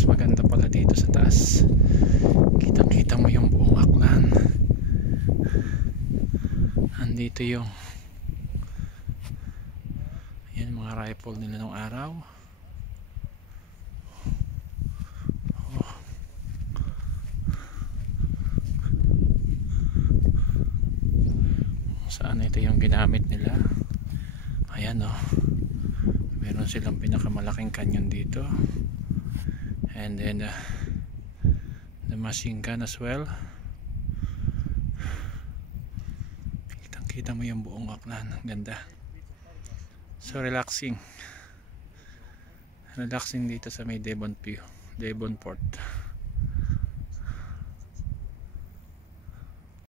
mas maganda pala dito sa taas. Kitang kita mo yung buong Aklan. Andito yung yan mga rifle nila nung araw. Saan ito yung ginamit nila? Ayan o, meron silang pinakamalaking canyon dito, and then the machine gun as well. Kitang kita mo yung buong Aklan. Ang ganda, so relaxing dito sa may Devonport.